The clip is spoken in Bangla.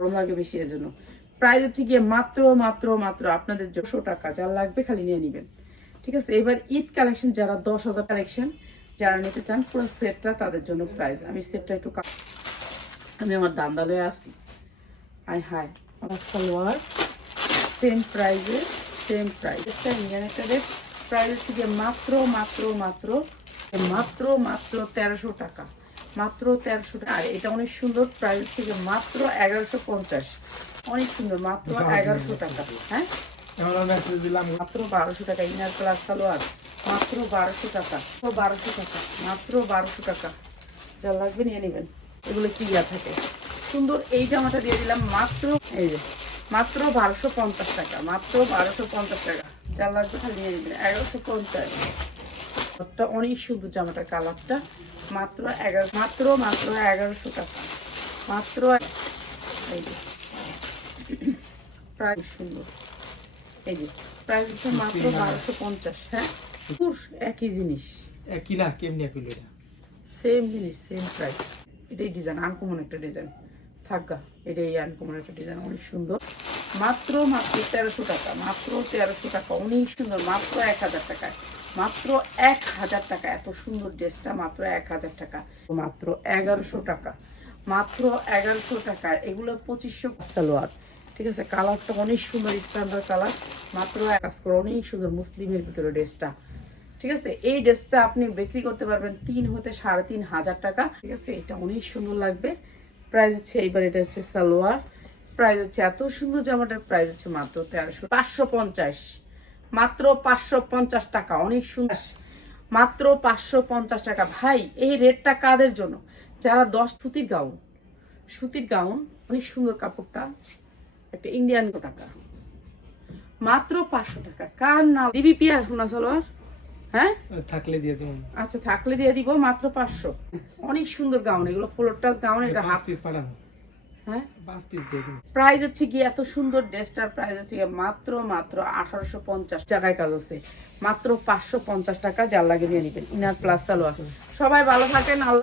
গরম লাগে বেশি এর জন্য। প্রাইস হচ্ছে গিয়ে মাত্র মাত্র মাত্র আপনাদের দুশো টাকা। যার লাগবে খালি নিয়ে নেবেন। ঠিক আছে? এবার ঈদ কালেকশন যারা দশ হাজার কালেকশন যারা নিতে চান, পুরো সেটটা তাদের জন্য প্রাইস আমি সেটটা একটু আমি আমার দান্দালয়ে আসি আই হাই আমার সালোয়ার। সেম প্রাইসে সেম প্রাইস এটা ইন্ডিয়ান একটা রেট প্রাইস হচ্ছে গিয়ে মাত্র মাত্র মাত্র মাত্র মাত্র তেরোশো টাকা। মাত্র তেরোশো টাকা। আর এটা অনেক সুন্দর প্রাইস গিয়ে মাত্র এগারোশো পঞ্চাশ। অনেক সুন্দর মাত্র এগারোশো টাকা হ্যাঁ? মাত্র বারোশো টাকা ইনার প্লাস সালোয়ার। মাত্র বারোশো টাকা বারোশো টাকা মাত্র বারোশো টাকা। যা লাগবে নিয়ে নেবেন। এগুলো কি ইয়া থাকে? সুন্দর এই জামাটা দিয়ে দিলাম মাত্র এই যে মাত্র বারোশো পঞ্চাশ টাকা মাত্র বারোশো পঞ্চাশ টাকা। যা লাগবে খালি নিয়ে নেবেন এগারোশো পঞ্চাশ। অনেক সুন্দর জামাটার কালারটা। মাত্র এগারো মাত্র মাত্র এগারোশো টাকা। মাত্র প্রায় সুন্দর। এই যে প্রাইস হচ্ছে মাত্র বারোশো পঞ্চাশ হ্যাঁ? একই জিনিস। কি না কেমনি এটা সেম জিনিস সেম প্রাইস এটাই ডিজাইন আনকমন একটা ডিজাইন থাকা এটাই আনকমন একটা ডিজাইন অনেক সুন্দর। মাত্র মাত্র তেরোশো টাকা মাত্র তেরোশো টাকা অনেক সুন্দর মাত্র এক হাজার টাকায়। মাত্র এক হাজার টাকা। এত সুন্দর ড্রেসটা, মাত্র এক হাজার টাকা। মাত্র এগারোশো টাকা। মাত্র এগারোশো টাকা। এগুলো পঁচিশশো সালোয়ার। ঠিক আছে, কালারটা অনেক সুন্দর স্ট্যান্ডার্ড কালার। মাত্র কাজ করে, অনেক সুন্দর মুসলিমের ভিতরে ড্রেসটা। ঠিক আছে, এই ড্রেসটা আপনি বিক্রি করতে পারবেন তিন হতে সাড়ে তিন হাজার টাকা। ঠিক আছে, এটা অনেক সুন্দর লাগবে। প্রাইস হচ্ছে এইবার এটা হচ্ছে সালোয়ার। প্রাইস হচ্ছে এত সুন্দর জামাটার প্রাইস হচ্ছে মাত্র তেরোশো পাঁচশো পঞ্চাশ। মাত্র পাঁচশো পঞ্চাশ টাকা। অনেক সুন্দর। মাত্র পাঁচশো পঞ্চাশ টাকা। ভাই এই রেটটা কাদের জন্য? যারা দশ সুতির গাউন সুতির গাউন অনেক সুন্দর কাপড়টা একটা ইন্ডিয়ান টাকা মাত্র পাঁচশো টাকা। কার না দিবি পিয়ার সোনা সালোয়ার? হ্যাঁ? থাকলে দিয়ে দেবো। আচ্ছা থাকলে দিয়ে দিব মাত্র পাঁচশো। অনেক সুন্দর গাউন এগুলো। ফ্লোর টাচ গাউন এটা হাফ পিস পাঠানো হ্যাঁ? প্রাইস হচ্ছে গিয়ে এত সুন্দর ড্রেসটার প্রাইস হচ্ছে গিয়ে মাত্র মাত্র আঠারোশো পঞ্চাশ টাকায় কাজ আছে। মাত্র পাঁচশো পঞ্চাশ টাকা যার লাগে নিয়ে নেবেন। ইনার প্লাস সালোয়ার সবাই ভালো থাকেন আল্লাহ